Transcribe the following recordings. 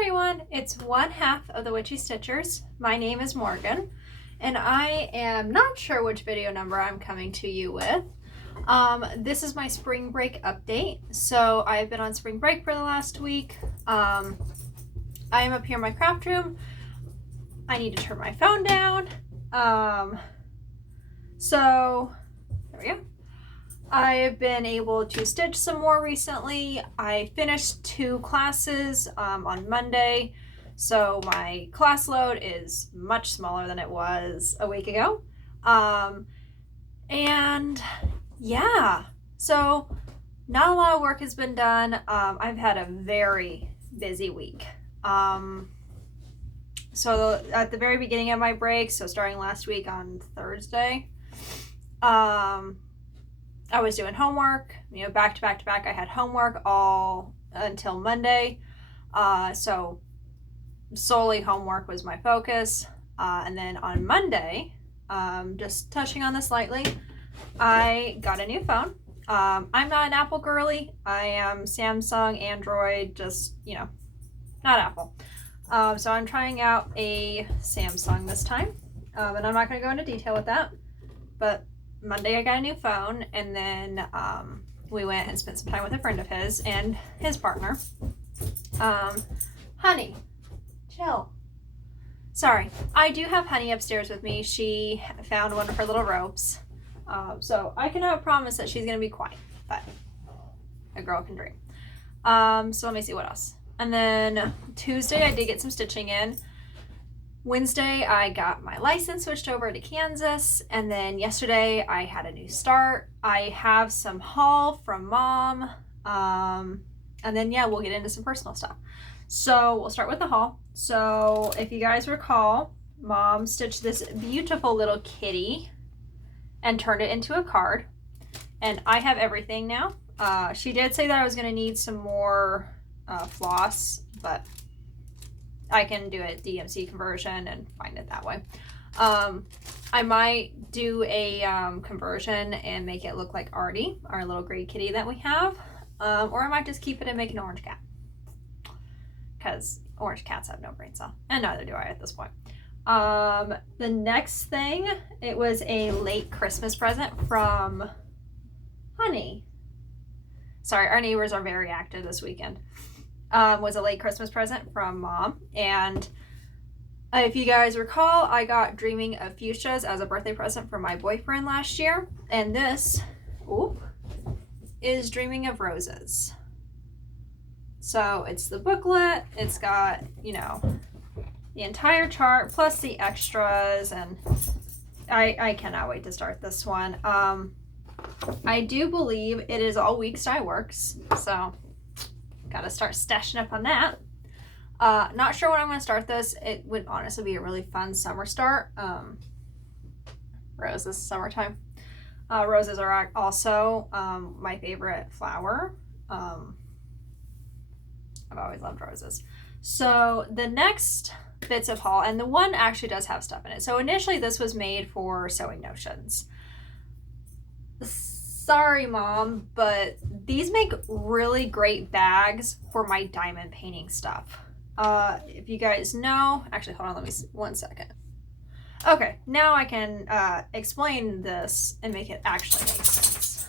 everyone, it's one half of the Witchy Stitchers. My name is Morgan, and I am not sure which video number I'm coming to you with. This is my spring break update. So I've been on spring break for the last week. I am up here in my craft room. I need to turn my phone down. So there we go. I've been able to stitch some more recently. I finished 2 classes on Monday, so my class load is much smaller than it was a week ago. And yeah, so not a lot of work has been done. I've had a very busy week. So at the very beginning of my break, so starting last week on Thursday, I was doing homework, back to back to back. I had homework all until Monday. So solely homework was my focus. And then on Monday, just touching on this lightly, I got a new phone. I'm not an Apple girly. I am Samsung, Android, just, not Apple. So I'm trying out a Samsung this time. And I'm not going to go into detail with that. But Monday I got a new phone, and then we went and spent some time with a friend of his and his partner. Honey, chill. Sorry, I do have Honey upstairs with me. She found one of her little ropes. So I cannot promise that she's going to be quiet, but a girl can dream. So let me see what else. And then Tuesday I did get some stitching in. Wednesday, I got my license switched over to Kansas, and then yesterday I had a new start. I have some haul from Mom, and then we'll get into some personal stuff. So we'll start with the haul. So if you guys recall, Mom stitched this beautiful little kitty and turned it into a card, and I have everything now. She did say that I was going to need some more floss, but I can do a DMC conversion and find it that way. I might do a conversion and make it look like Artie, our little gray kitty that we have. Or I might just keep it and make an orange cat. Because orange cats have no brain cell. And neither do I at this point. The next thing, it was a late Christmas present from Honey. Sorry, our neighbors are very active this weekend. Was a late Christmas present from Mom. And if you guys recall, I got Dreaming of Fuchsias as a birthday present from my boyfriend last year. And this is Dreaming of Roses. So it's the booklet. It's got, the entire chart plus the extras. And I cannot wait to start this one. I do believe it is all week Style Works. So got to start stashing up on that. Not sure when I'm going to start this. It would honestly be a really fun summer start. Roses, summertime. Roses are also my favorite flower. I've always loved roses. So the next bits of haul, and the one actually does have stuff in it. So initially this was made for Sewing Notions. Sorry, Mom, but these make really great bags for my diamond painting stuff. If you guys know, actually, hold on, let me see 1 second. Okay, now I can explain this and make it actually make sense.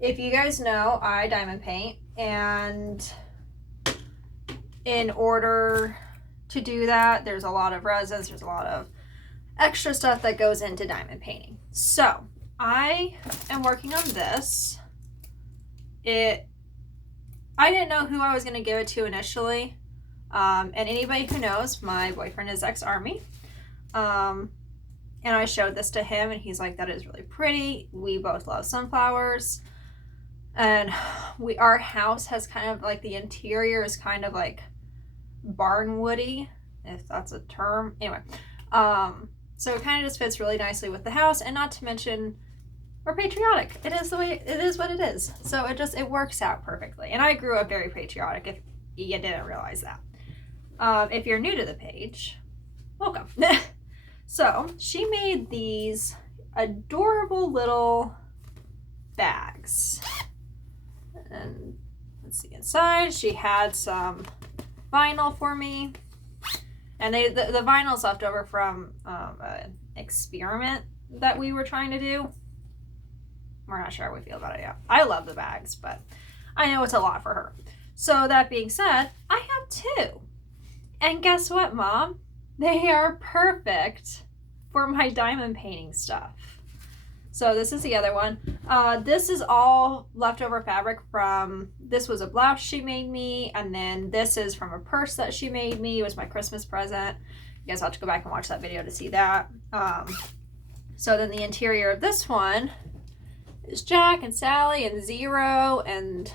If you guys know, I diamond paint, and in order to do that, there's a lot of resins, there's a lot of extra stuff that goes into diamond painting. So I am working on this. I didn't know who I was going to give it to initially. And anybody who knows, my boyfriend is ex-Army. And I showed this to him, and he's like, that is really pretty. We both love sunflowers. And our house has kind of like, the interior is kind of like barnwoody, if that's a term. Anyway, so it kind of just fits really nicely with the house, and not to mention, we're patriotic. It is what it is. So it works out perfectly. And I grew up very patriotic, if you didn't realize that. If you're new to the page, welcome. So she made these adorable little bags. And let's see inside, she had some vinyl for me. And the vinyl's left over from an experiment that we were trying to do. We're not sure how we feel about it yet. I love the bags, but I know it's a lot for her. So that being said, I have 2. And guess what, Mom? They are perfect for my diamond painting stuff. So this is the other one. This is all leftover fabric from, this was a blouse she made me, and then this is from a purse that she made me. It was my Christmas present. You guys have to go back and watch that video to see that. So then the interior of this one is Jack and Sally and Zero and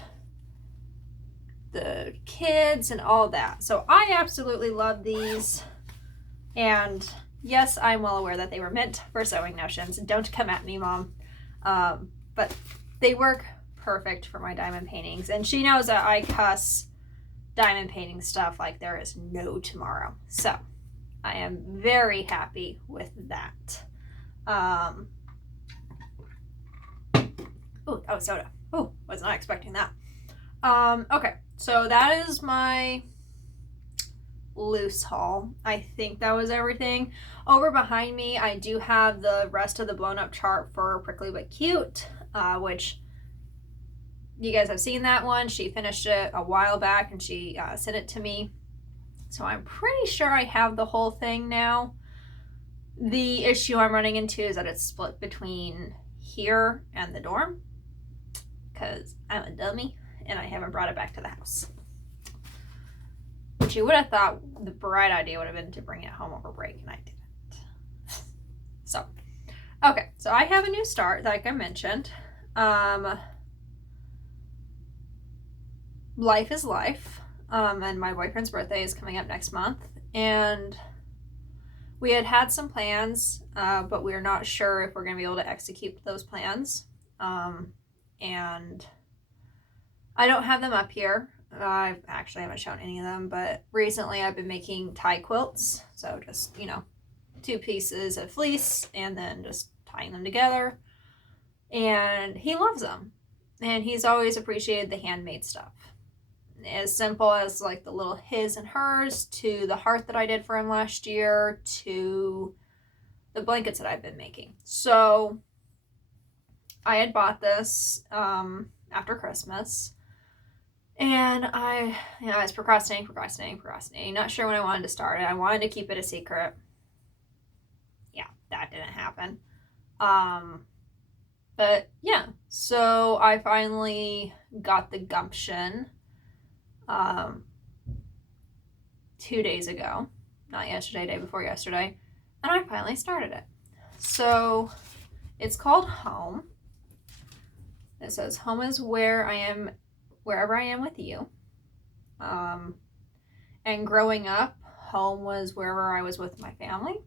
the kids and all that. So I absolutely love these. And yes, I'm well aware that they were meant for sewing notions. Don't come at me, Mom. But they work perfect for my diamond paintings. And she knows that I cuss diamond painting stuff like there is no tomorrow. So I am very happy with that. Oh, that was soda. Oh, was not expecting that. Okay, so that is my loose haul. I think that was everything. Over behind me, I do have the rest of the blown up chart for Prickly But Cute, which you guys have seen that one. She finished it a while back and she sent it to me. So I'm pretty sure I have the whole thing now. The issue I'm running into is that it's split between here and the dorm because I'm a dummy and I haven't brought it back to the house. Which you would have thought the bright idea would have been to bring it home over break, and I didn't. So, okay, so I have a new start, like I mentioned. Life is life, and my boyfriend's birthday is coming up next month, and we had some plans, but we're not sure if we're going to be able to execute those plans, and I don't have them up here. I actually haven't shown any of them, but recently I've been making tie quilts. So just, 2 pieces of fleece and then just tying them together. And he loves them. And he's always appreciated the handmade stuff. As simple as like the little his and hers to the heart that I did for him last year to the blankets that I've been making. So I had bought this after Christmas. And I was procrastinating, not sure when I wanted to start it. I wanted to keep it a secret. Yeah, that didn't happen. But yeah, so I finally got the gumption 2 days ago, not yesterday, day before yesterday, and I finally started it. So it's called Home. It says home is where I am, wherever I am with you. And growing up, home was wherever I was with my family.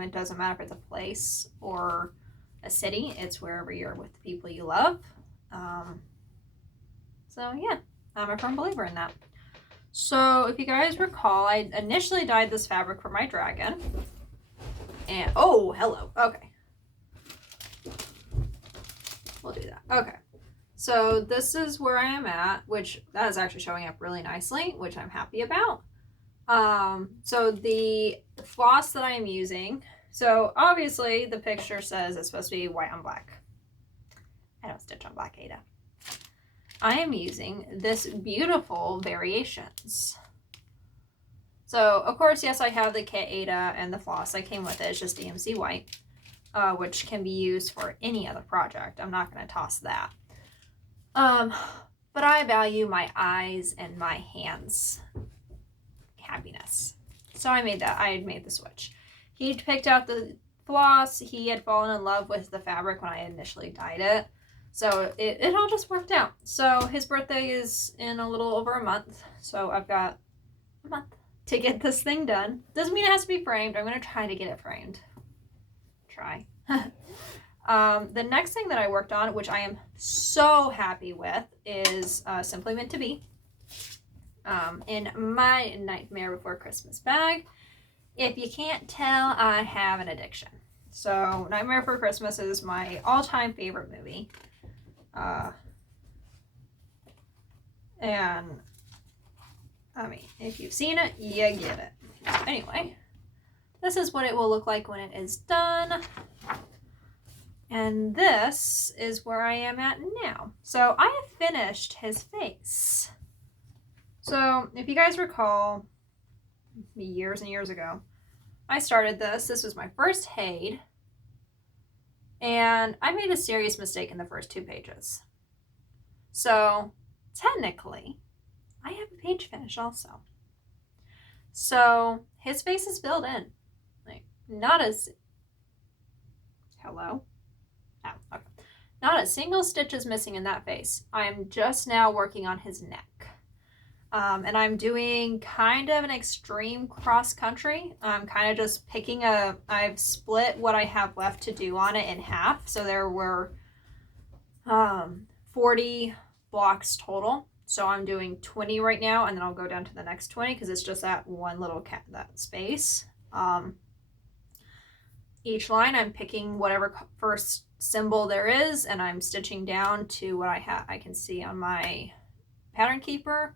It doesn't matter if it's a place or a city, it's wherever you're with the people you love. So yeah, I'm a firm believer in that. So if you guys recall, I initially dyed this fabric for my dragon. And, oh, hello, okay. We'll do that, okay. So this is where I am at, which that is actually showing up really nicely, which I'm happy about. So the floss that I'm using, so obviously the picture says it's supposed to be white on black. I don't stitch on black, Ada. I am using this beautiful Variations. So of course, yes, I have the kit Ada and the floss that came with it. It's just DMC white, which can be used for any other project. I'm not going to toss that. But I value my eyes and my hands happiness. So I made that. I had made the switch. He picked out the floss. He had fallen in love with the fabric when I initially dyed it. So it all just worked out. So his birthday is in a little over a month. So I've got a month to get this thing done. Doesn't mean it has to be framed. I'm going to try to get it framed. Try. The next thing that I worked on, which I am so happy with, is Simply Meant to Be. In my Nightmare Before Christmas bag. If you can't tell, I have an addiction. So Nightmare Before Christmas is my all-time favorite movie. And I mean, if you've seen it, you get it. Anyway, this is what it will look like when it is done. And this is where I am at now. So I have finished his face. So if you guys recall, years and years ago, I started this. This was my first Haid. And I made a serious mistake in the first 2 pages. So technically, I have a page finish also. So his face is filled in. Like, not as... Hello? Oh, okay. Not a single stitch is missing in that face. I'm just now working on his neck. And I'm doing kind of an extreme cross country. I'm kind of just picking I've split what I have left to do on it in half. So there were 40 blocks total. So I'm doing 20 right now, and then I'll go down to the next 20 because it's just that one little that space. Each line I'm picking whatever first symbol there is, and I'm stitching down to what I can see on my pattern keeper.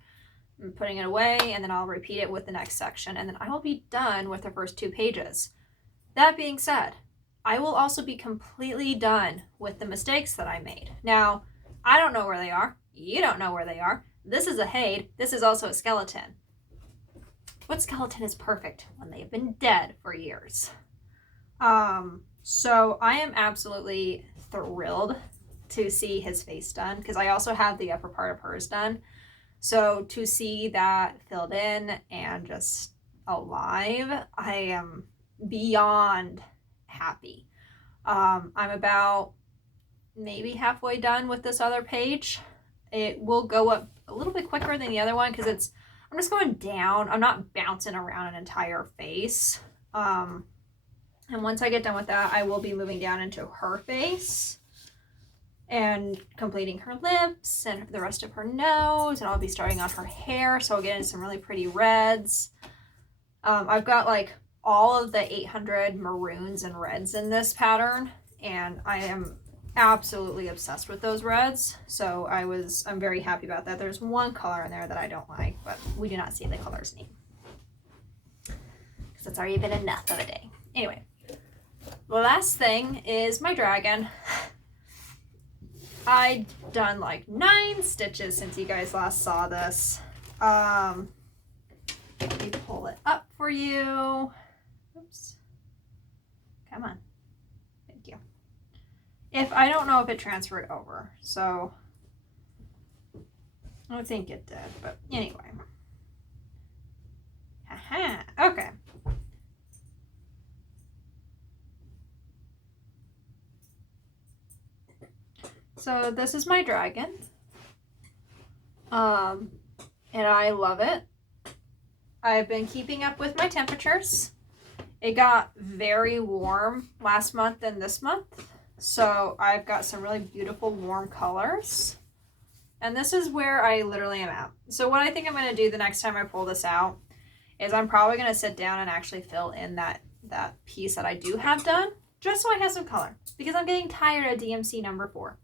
I'm putting it away, and then I'll repeat it with the next section, and then I will be done with the first 2 pages. That being said, I will also be completely done with the mistakes that I made. Now, I don't know where they are. You don't know where they are. This is a Haid. This is also a skeleton. What skeleton is perfect when they've been dead for years? So I am absolutely thrilled to see his face done, because I also have the upper part of hers done. So to see that filled in and just alive, I am beyond happy. I'm about maybe halfway done with this other page. It will go up a little bit quicker than the other one because I'm just going down. I'm not bouncing around an entire face. And once I get done with that, I will be moving down into her face and completing her lips and the rest of her nose, and I'll be starting on her hair, so I'll get into some really pretty reds. I've got like all of the 800 maroons and reds in this pattern, and I am absolutely obsessed with those reds, so I'm very happy about that. There's one color in there that I don't like, but we do not see the color's name because it's already been enough of a day. Anyway, the last thing is my dragon. I've done like 9 stitches since you guys last saw this. Let me pull it up for you. Oops. Come on. Thank you. I don't know if it transferred over, so I think it did, but anyway. Aha, okay. So this is my dragon, and I love it. I've been keeping up with my temperatures. It got very warm last month and this month, so I've got some really beautiful warm colors. And this is where I literally am at. So what I think I'm going to do the next time I pull this out is I'm probably going to sit down and actually fill in that piece that I do have done, just so I have some color, because I'm getting tired of DMC number 4.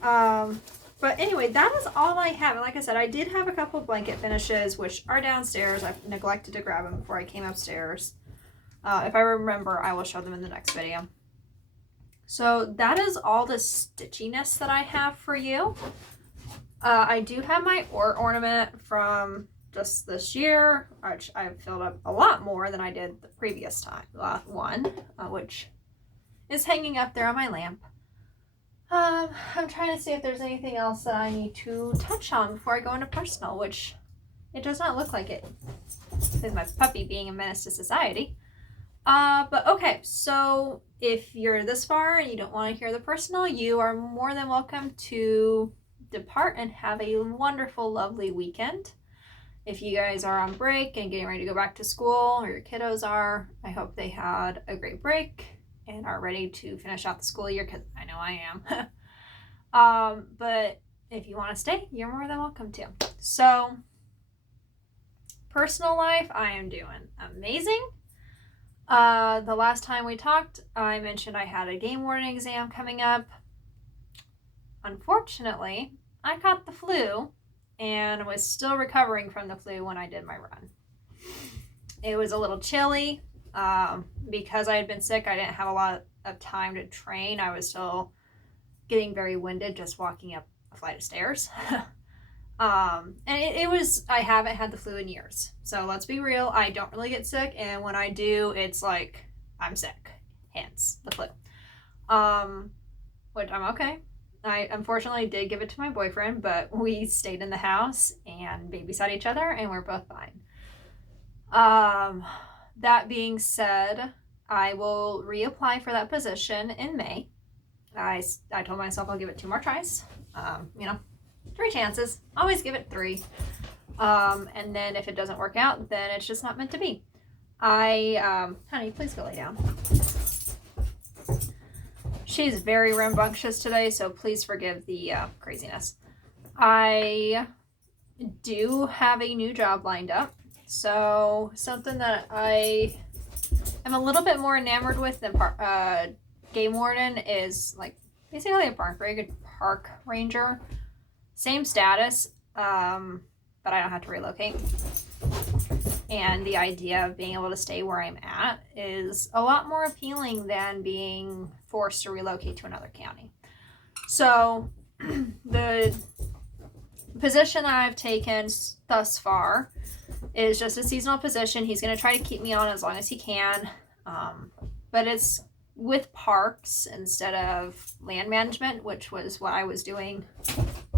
But anyway, that is all I have. And like I said, I did have a couple blanket finishes, which are downstairs. I've neglected to grab them before I came upstairs. If I remember, I will show them in the next video. So that is all the stitchiness that I have for you. I do have my ornament from just this year, which I've filled up a lot more than I did the previous time, which is hanging up there on my lamp. I'm trying to see if there's anything else that I need to touch on before I go into personal, which it does not look like it, with my puppy being a menace to society. But okay, so if you're this far and you don't want to hear the personal, you are more than welcome to depart and have a wonderful, lovely weekend. If you guys are on break and getting ready to go back to school, or your kiddos are, I hope they had a great break and are ready to finish out the school year, because I know I am. But if you want to stay, you're more than welcome to. So, personal life, I am doing amazing. The last time we talked, I mentioned I had a game warden exam coming up. Unfortunately, I caught the flu and was still recovering from the flu when I did my run. It was a little chilly. Because I had been sick, I didn't have a lot of time to train. I was still getting very winded just walking up a flight of stairs. And it was, I haven't had the flu in years. So let's be real, I don't really get sick, and when I do, it's like I'm sick, hence the flu. Which I'm okay. I unfortunately did give it to my boyfriend, but we stayed in the house and babysat each other, and we're both fine. That being said, I will reapply for that position in May. I told myself I'll give it 2 more tries. 3 chances. Always give it 3. And then if it doesn't work out, then it's just not meant to be. Honey, please go lay down. She's very rambunctious today, so please forgive the craziness. I do have a new job lined up. So something that I am a little bit more enamored with than game warden is like basically a park ranger. Same status, but I don't have to relocate. And the idea of being able to stay where I'm at is a lot more appealing than being forced to relocate to another county. So the position I've taken thus far is just a seasonal position. He's going to try to keep me on as long as he can. But it's with parks instead of land management, which was what I was doing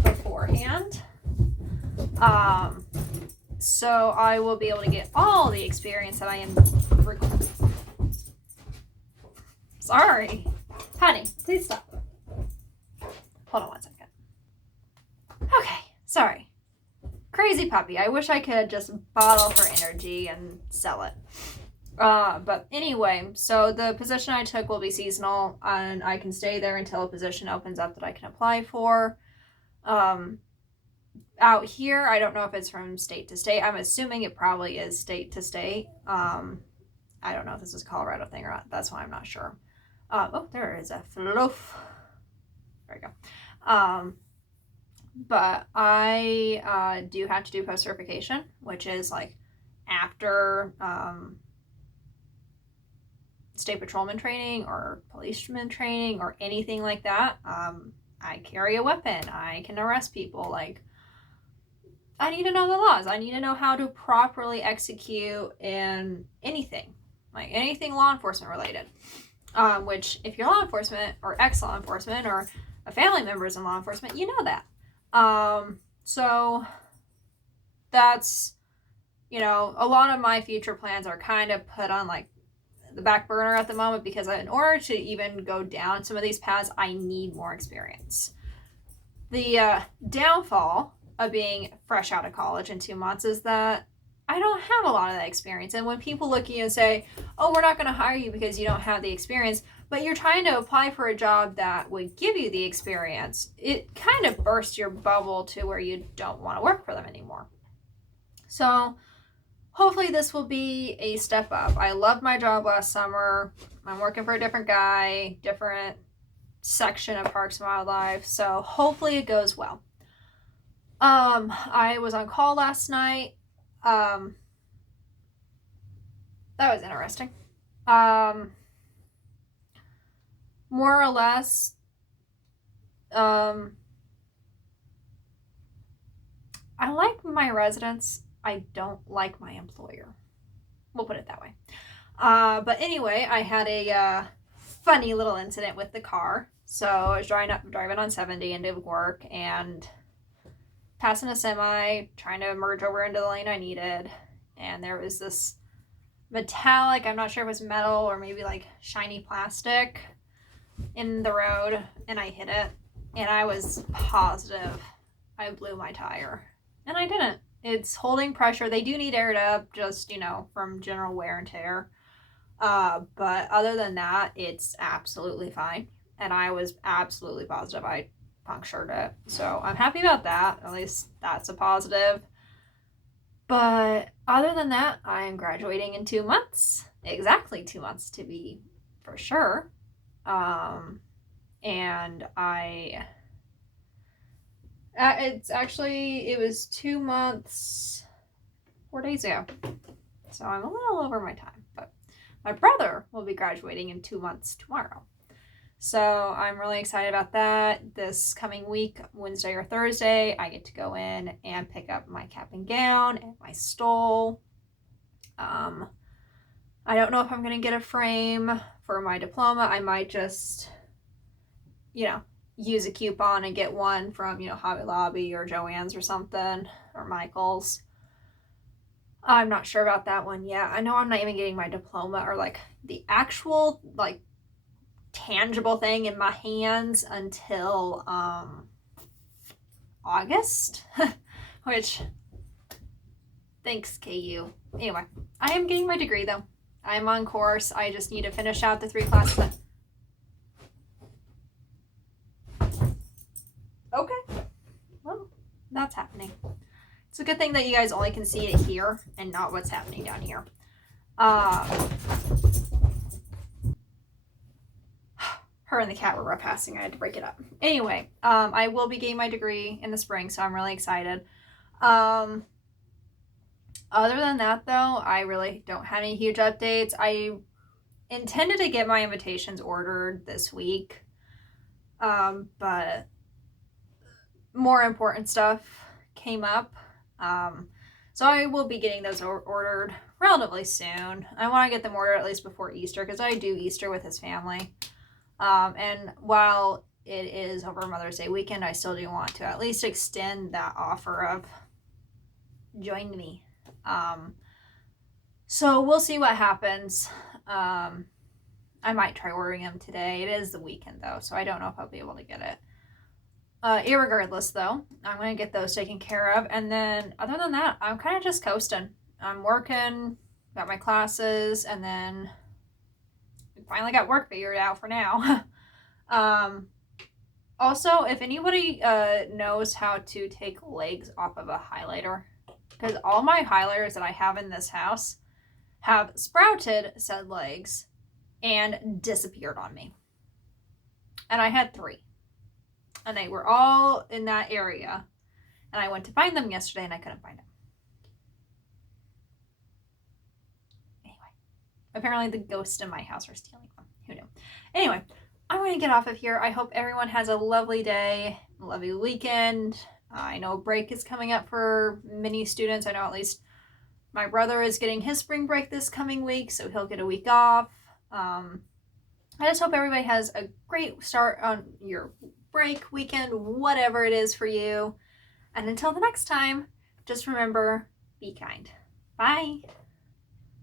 beforehand. So I will be able to get all the experience that I am required. Sorry. Honey, please stop. Hold on 1 second. Okay, sorry. Crazy puppy. I wish I could just bottle her energy and sell it. But anyway, so the position I took will be seasonal, and I can stay there until a position opens up that I can apply for. Out here, I don't know if it's from state to state. I'm assuming it probably is state to state. I don't know if this is a Colorado thing or not. That's why I'm not sure. Oh, there is a floof. There we go. But I do have to do post-certification, which is like after state patrolman training or policeman training or anything like that. I carry a weapon. I can arrest people. Like, I need to know the laws. I need to know how to properly execute in anything, like anything law enforcement related. Which, if you're law enforcement or ex-law enforcement or a family member is in law enforcement, you know that. So that's, a lot of my future plans are kind of put on like the back burner at the moment, because in order to even go down some of these paths, I need more experience. The downfall of being fresh out of college in 2 months is that I don't have a lot of that experience. And when people look at you and say, oh, we're not going to hire you because you don't have the experience, but you're trying to apply for a job that would give you the experience, it kind of bursts your bubble to where you don't want to work for them anymore. So hopefully this will be a step up. I loved my job last summer. I'm working for a different guy, different section of Parks and Wildlife. So hopefully it goes well. I was on call last night. That was interesting. More or less, I like my residents. I don't like my employer. We'll put it that way. But anyway, I had a funny little incident with the car. So I was driving on 70 into work and passing a semi, trying to merge over into the lane I needed. And there was this metallic, I'm not sure if it was metal or maybe like shiny plastic in the road, and I hit it. And I was positive I blew my tire. And I didn't. It's holding pressure. They do need aired up, just, from general wear and tear. But other than that, it's absolutely fine. And I was absolutely positive I punctured it. So I'm happy about that. At least that's a positive. But other than that, I am graduating in 2 months. Exactly 2 months to be for sure. And It was 2 months, 4 days ago. So I'm a little over my time. But my brother will be graduating in 2 months tomorrow. So I'm really excited about that. This coming week, Wednesday or Thursday, I get to go in and pick up my cap and gown and my stole. I don't know if I'm going to get a frame for my diploma. I might just, use a coupon and get one from, Hobby Lobby or Joann's or something, or Michael's. I'm not sure about that one yet. I know I'm not even getting my diploma or like the actual like tangible thing in my hands until August, which thanks KU. Anyway, I am getting my degree though. I'm on course. I just need to finish out the 3 classes. Okay. Well, that's happening. It's a good thing that you guys only can see it here and not what's happening down here. Her and the cat were passing. I had to break it up. Anyway, I will be getting my degree in the spring, so I'm really excited. Other than that, though, I really don't have any huge updates. I intended to get my invitations ordered this week, but more important stuff came up. So I will be getting those ordered relatively soon. I want to get them ordered at least before Easter because I do Easter with his family. And while it is over Mother's Day weekend, I still do want to at least extend that offer of join me. So we'll see what happens. I might try ordering them today. It is the weekend though, so I don't know if I'll be able to get it. Irregardless though, I'm going to get those taken care of. And then other than that, I'm kind of just coasting. I'm working, got my classes, and then finally got work figured out for now. Also, if anybody knows how to take legs off of a highlighter, because all my highlighters that I have in this house have sprouted said legs and disappeared on me. And I had 3. And they were all in that area. And I went to find them yesterday and I couldn't find them. Anyway, apparently the ghosts in my house are stealing them. Who knew? Anyway, I'm going to get off of here. I hope everyone has a lovely day, a lovely weekend. I know break is coming up for many students. I know at least my brother is getting his spring break this coming week, so he'll get a week off. I just hope everybody has a great start on your break, weekend, whatever it is for you. And until the next time, just remember, be kind. Bye.